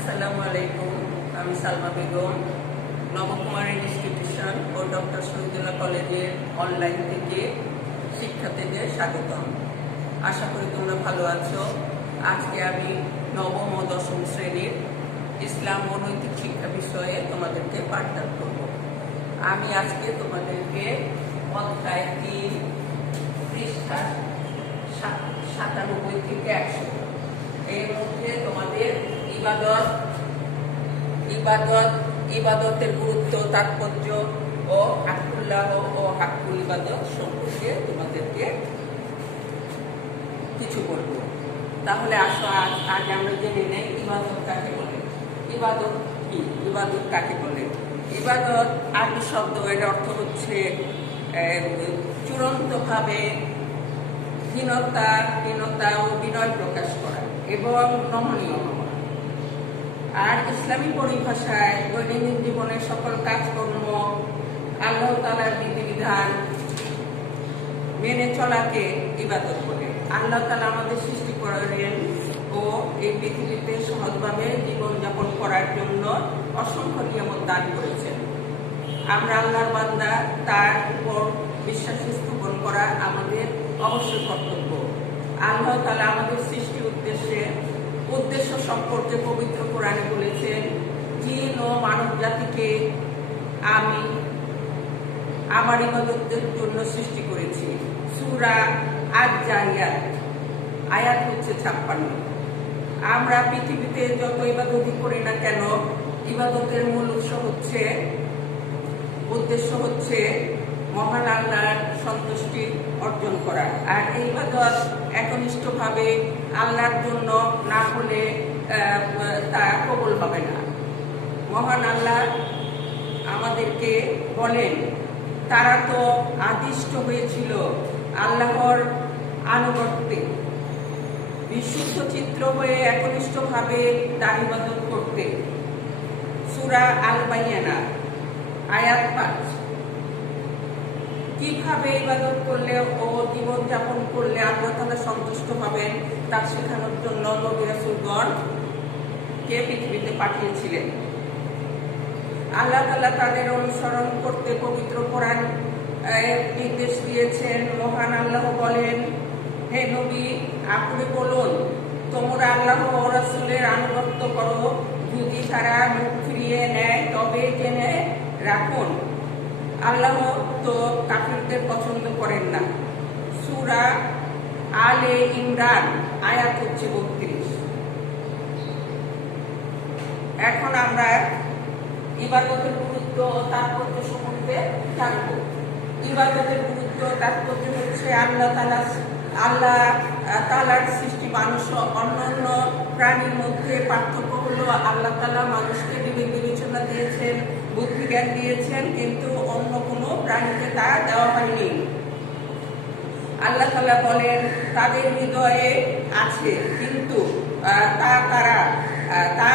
আসসালামু আলাইকুম আমি সালমা বেগম নবকুমার ইনস্টিটিউশন ও ডক্টর শহীদুল্লাহ কলেজের অনলাইন থেকে শিক্ষার্থীদের স্বাগতম। আশা করি তোমরা ভালো আছো। আজকে আমি নবম ও দশম শ্রেণির ইসলাম ও নৈতিক শিক্ষা বিষয়ে তোমাদেরকে পাঠদান করব। আমি আজকে তোমাদেরকে অধ্যায় তিন পৃষ্ঠা সাত- সাতানব্বই থেকে একশো। এর মধ্যে তোমাদের ইবাদত ইবাদত, ইবাদতের গুরুত্ব, তাৎপর্য ও হাকুল্লাহ ও হাকুল ইবাদত সম্পর্কে তোমাদেরকে কিছু বলব। তাহলে আসো, আজ আমরা জেনে নেই ইবাদত কাকে বলে। ইবাদত কি? ইবাদত কাকে বলে? ইবাদত আরবি শব্দ, এর অর্থ হচ্ছে চূড়ান্তভাবে হীনতা হীনতা ও বিনয় প্রকাশ করা এবং নমনীয় আর ইসলামী পরিভাষায় দৈনন্দিন জীবনের সকল কাজকর্ম, আল্লাহ তালার বিধিবিধান মেনে চলাকে ইবাদত বলে। আল্লাহ তালা আমাদের সৃষ্টি করেন ও এই পৃথিবীতে সহজভাবে জীবনযাপন করার জন্য অসংখ্য নিয়ামত দান করেছেন। আমরা আল্লাহর বান্দা, তার উপর বিশ্বাস স্থাপন করা আমাদের অবশ্যই কর্তব্য। আল্লাহ তালা আমাদের সৃষ্টি উদ্দেশ্যে উদ্দেশ্য সম্পর্কে পবিত্র কোরআনে বলেছেন, জিন ও মানব জাতিকে আমি আমার ইবাদতের জন্য সৃষ্টি করেছি। সুরা আজ আয়াত হচ্ছে ছাপ্পান্ন। আমরা পৃথিবীতে যত ইবাদতই করি না কেন, ইবাদতের মূল উৎস হচ্ছে, উদ্দেশ্য হচ্ছে মহান আল্লাহর সন্তুষ্টি অর্জন করা। আর এই ইবাদত একনিষ্ঠভাবে আল্লাহর জন্য না হলে তা কবুল হবে না। মহান আল্লাহ আমাদেরকে বলেন, তারা তো আদিষ্ট হয়েছিল আল্লাহর আনুগত্যে। বিশুদ্ধ চিত্র হয়ে একনিষ্ঠভাবে ইবাদত করতে। সুরা আল বাইয়ানা আয়াত পাঁচ। কীভাবে ইবাদত করলে ও জীবন যাপন করলে আল্লাহ তালা সন্তুষ্ট হবেন? তা শেখানোর জন্য নবী রাসূলগণ কে পৃথিবীতে পাঠিয়েছিলেন? আল্লাহ তালা তাদের অনুসরণ করতে পবিত্র কোরআন নির্দেশ দিয়েছেন। মহান আল্লাহ বলেন, হে নবী, আপনি বলুন, তোমরা আল্লাহ ও রাসূলের আনুগত্য করো। যদি তারা মুখ ফিরিয়ে নেয়, তবে জেনে রাখুন, আল্লাহ তো কাফিরদের পছন্দ করেন না। সুরা আলে ইমরান আয়াত হচ্ছে বত্রিশ। এখন আমরা ইবাদতের গুরুত্ব ও তাৎপর্য সম্বন্ধে জানব। ইবাদতের গুরুত্ব তাৎপর্য হচ্ছে আল্লাহ তালা আল্লাহ তালার সৃষ্টি মানুষ অন্যান্য প্রাণীর মধ্যে পার্থক্য হলো আল্লাহ তালা মানুষকে বিবেক বিবেচনা দিয়েছেন বুদ্ধি জ্ঞান দিয়েছেন, কিন্তু অন্য কোনো প্রাণীকে তা দেওয়া হয়নি। আল্লাহ তালা বলেন, তাদের হৃদয়ে আছে, কিন্তু তা তারা তা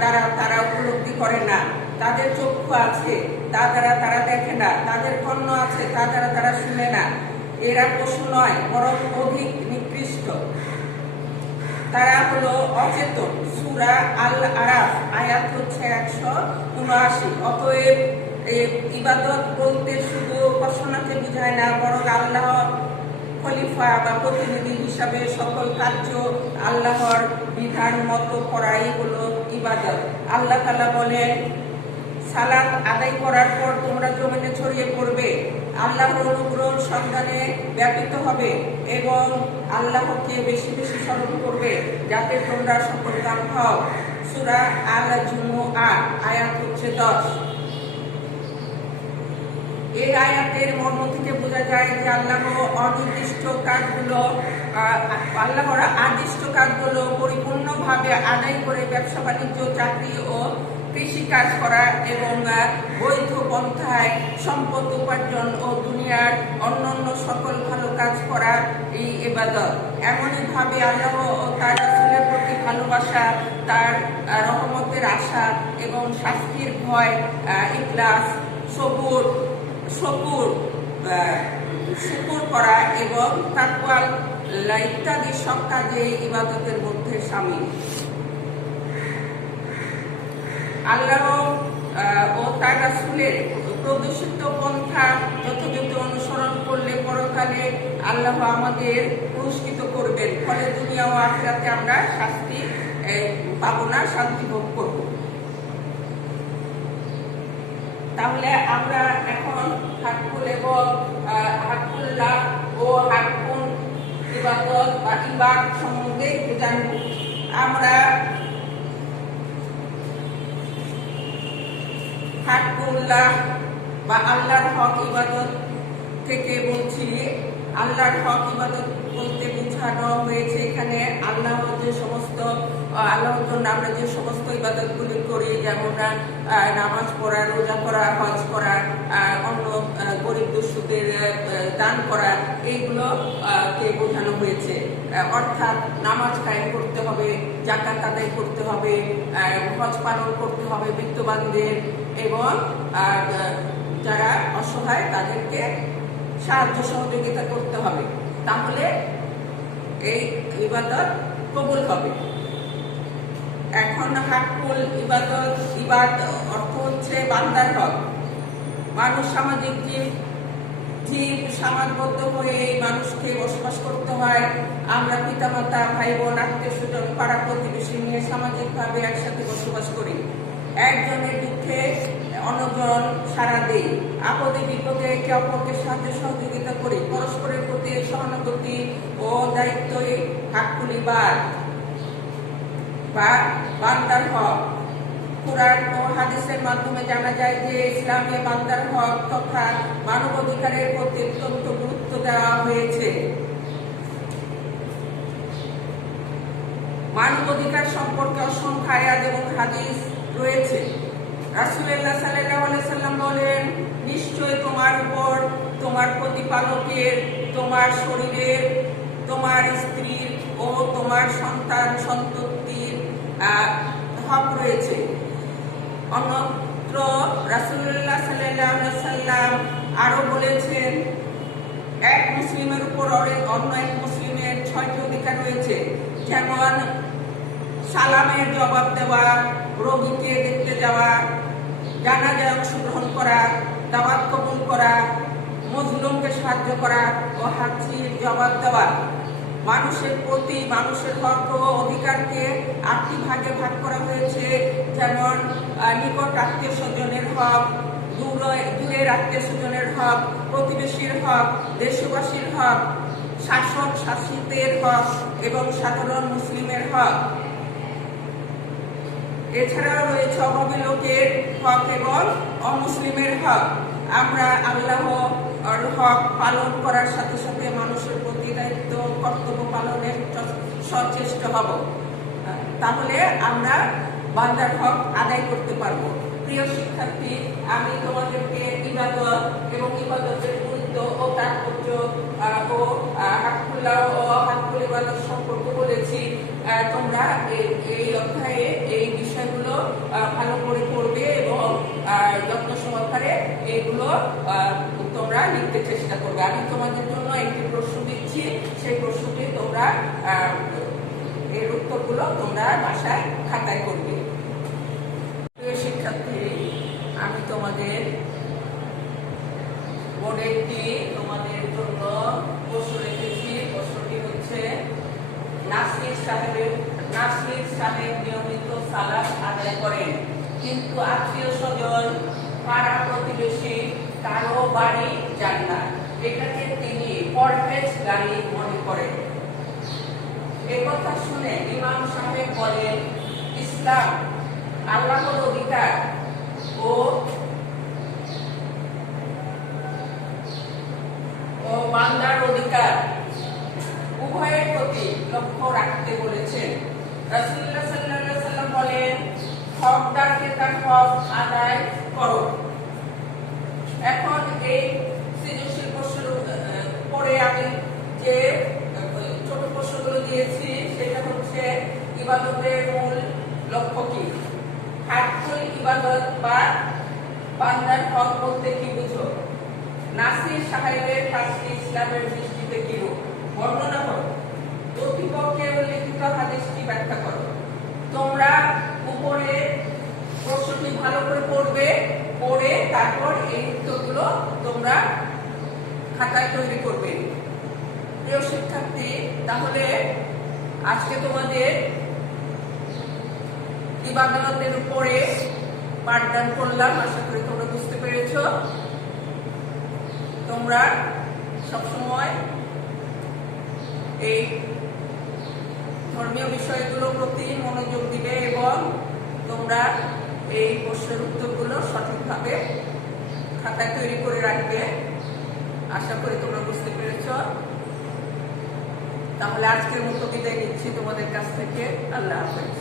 দ্বারা তারা উপলব্ধি করে না। তাদের চক্ষু আছে, তা দ্বারা তারা দেখে না। তাদের কর্ণ আছে, তা দ্বারা তারা শুনে না। এরা পশু নয়, বরং অধিক নিকৃষ্ট। তারা হলো অচেতন সুরা আল আরাফ আয়াত হচ্ছে একশো উনআশি। অতএব ইবাদত বলতে শুধু উপাসনাকে বোঝায় না, বরং আল্লাহ খলিফা বা প্রতিনিধি হিসাবে সকল কার্য আল্লাহর বিধান মতো করাই হলো ইবাদত। আল্লাহ তালা বলেন, সালাত আদায় করার পর তোমরা জমিনে ছড়িয়ে পড়বে। আল্লাহর অনুগ্রহ সন্ধানে ব্যাপিত হবে এবং আল্লাহকে বেশি বেশি স্মরণ করবে যাতে তোমরা সফলকাম হও। সুরা আল জুমু আয়াত হচ্ছে দশ। এই আয়াতের মর্ম যায় যে আল্লাহ অনির্দিষ্ট কাজগুলো আল্লাহর আদিষ্ট কাজগুলো পরিপূর্ণভাবে আদায় করে ব্যবসা বাণিজ্য চাকরি ও কৃষি কাজ করা এবং বৈধ পন্থায় সম্পদ উপার্জন ও দুনিয়ার অন্যান্য সকল ভালো কাজ করা এই এবাদত এমনই ভাবে আল্লাহ ও তার রাসূলের প্রতি ভালোবাসা তার রহমতের আশা এবং শাস্তির ভয় আহ, ইখলাস সবুর শকুর করা এবং তাকওয়া ইত্যাদি সব কাজে ইবাদতের মধ্যে সামিল। আল্লাহ ও তার রাসূলের প্রদর্শিত পন্থা যথাযথ অনুসরণ করলে পরকালে আল্লাহ আমাদের পুরস্কৃত করবেন। ফলে দুনিয়া ও আখেরাতে আমরা শাস্তি পাবো না, শান্তি ভোগ করব। তাহলে আমরা এখন হাকুল এবং আহ, হাকুল্লাহ ও হাকুন ইবাদত সম্বন্ধে জানব। আমরা হাকুল্লাহ বা আল্লাহর হক ইবাদত থেকে বলছি আল্লাহর হক ইবাদত বলতে বোঝানো হয়েছে এখানে। আল্লাহ যে সমস্ত আল্লাহর জন্য আমরা যে সমস্ত ইবাদতগুলি করি যেমন নামাজ পড়া রোজা করা হজ করা অন্য গরিব দুঃস্থদের দান করা এইগুলো আহ, কে বোঝানো হয়েছে। অর্থাৎ নামাজ কায়েম করতে হবে জাকাত আদায় করতে হবে হজ পালন করতে হবে বিত্তবানদের এবং যারা অসহায় তাদেরকে সাহায্য সহযোগিতা করতে হবে। তাহলে এই ইবাদত কবুল হবে। এখন হাকুল ইবাদত ইবাদ অর্থ হচ্ছে বান্দার হক। মানুষ সামাজিক জীব জীব সমাজবদ্ধ হয়ে মানুষকে বসবাস করতে হয়। আমরা পিতামাতা ভাই বোন আত্মীয় স্বজন পাড়া প্রতিবেশী নিয়ে সামাজিকভাবে একসাথে বসবাস করি। একজনের দুঃখে অন্যজন সারা দেই আপদে, বিপদে একে অপরকে সাহায্য, সহযোগিতা করি। পরস্পরের প্রতি সহানুভূতি ও দায়িত্বই হাকুলিবার বা বান্দার হক। কোরআন ও হাদিসের মাধ্যমে জানা যায় যে ইসলামে বান্দার হক তথা প্রতি অত্যন্ত গুরুত্ব দেওয়া হয়েছে। সম্পর্কে অসংখ্য আয়াত এবং হাদিস রয়েছে। আলাইহি সাল্লাম বলেন, নিশ্চয় তোমার উপর তোমার প্রতিপালকের, তোমার শরীরের, তোমার স্ত্রীর ও তোমার সন্তান সন্ততির হক রয়েছে। অন্যত্র সাল্লাল্লাহু সাল্লাম আরও বলেছেন, এক মুসলিমের উপর অন্য এক মুসলিমের ছয়টি অধিকার রয়েছে। যেমন, সালামের জবাব দেওয়া, রোগীকে দেখতে যাওয়া জানাজায় অংশগ্রহণ করা, দাওয়াত কবুল করা, মজলুমকে সাহায্য করা ও হাজির জবাব দেওয়া। মানুষের প্রতি মানুষের হক ও অধিকারকে আটটি ভাগে ভাগ করা হয়েছে। যেমন নিকট আত্মীয় স্বজনের হক, দূরে- দূরের আত্মীয় স্বজনের হক, প্রতিবেশীর হক, দেশবাসীর হক, শাসক শাসিতের হক এবং সাধারণ মুসলিমের হক। এছাড়াও রয়েছে অভাবী লোকের হক এবং অমুসলিমের হক। আমরা আল্লাহ হক পালন করার সাথে সাথে মানুষের প্রতি দায়িত্ব, কর্তব্য পালনের সচেষ্ট হব। তাহলে আমরা বান্দার হক আদায় করতে পারব। প্রিয় শিক্ষার্থী, আমি তোমাদেরকে ইবাদত এবং ইবাদতের গুরুত্ব ও তাৎপর্য ও হাকুল্লাহ ও হাকুল ইবাদত সম্পর্কে বলেছি। তোমরা এই- অধ্যায়ে এই বিষয়গুলো ভালো করে পড়বে এবং যত্ন সহকারে এগুলো তোমরা লিখতে চেষ্টা করবে। আমি তোমাদের জন্য একটি প্রশ্ন দিচ্ছি। সেই প্রশ্নটি তোমরা এর উত্তরগুলো তোমরা বাসায় খাতায় করবে। একটি তোমাদের জন্য প্রশ্ন রেখেছি। প্রশ্নটি হচ্ছে নাসির সাহেবের নাসির সাহেব নিয়মিত সালাদ আদায় করেন, কিন্তু আত্মীয় স্বজন, পাড়া প্রতিবেশী কারও বাড়ি যান না। এটাকে তিনি পরফেক্ট গাড়ি মনে করেন। একথা শুনে ইমাম সাহেব বলেন, ইসলাম আল্লাহর অধিকার ও ও বান্দার অধিকার। উভয়ের প্রতি লক্ষ্য রাখতে বলেছেন। রাসূলুল্লাহ সাল্লাল্লাহু আলাইহি সাল্লাম বলেন, হকদারকে তার হক আদায় করো। এখন এই সৃজনশীল প্রশ্ন পরে আমি যে ছোট প্রশ্নগুলো দিয়েছি, সেটা হচ্ছে ইবাদতের মূল লক্ষ্য কি? হাকুল ইবাদত বা বান্দার হক বলতে কি বুঝো? নাসির সাহেবের কাজটি ইসলামের দৃষ্টিতে কি রূপ বর্ণনা করো। প্রতিপক্ষের লিখিত হাদিসটি ব্যাখ্যা করো। তোমরা উপরে প্রশ্নটি ভালো করে পড়বে, পড়ে তারপর এই উত্তরগুলো তোমরা খাতায় তৈরি করবে। প্রিয় শিক্ষার্থী, তাহলে আজকে তোমাদের ইবাদতের উপরে পাঠদান করলাম। আশা করি তোমরা বুঝতে পেরেছ। তোমরা সবসময় এই ধর্মীয় বিষয়গুলোর প্রতি মনোযোগ দিবে এবং তোমরা এই প্রশ্নের উত্তরগুলো সঠিকভাবে খাতায় তৈরি করে রাখবে। আশা করি তোমরা বুঝতে পেরেছ। তাহলে আজকের মতো বিদায় নিচ্ছি তোমাদের কাছ থেকে। আল্লাহ হাফেজ।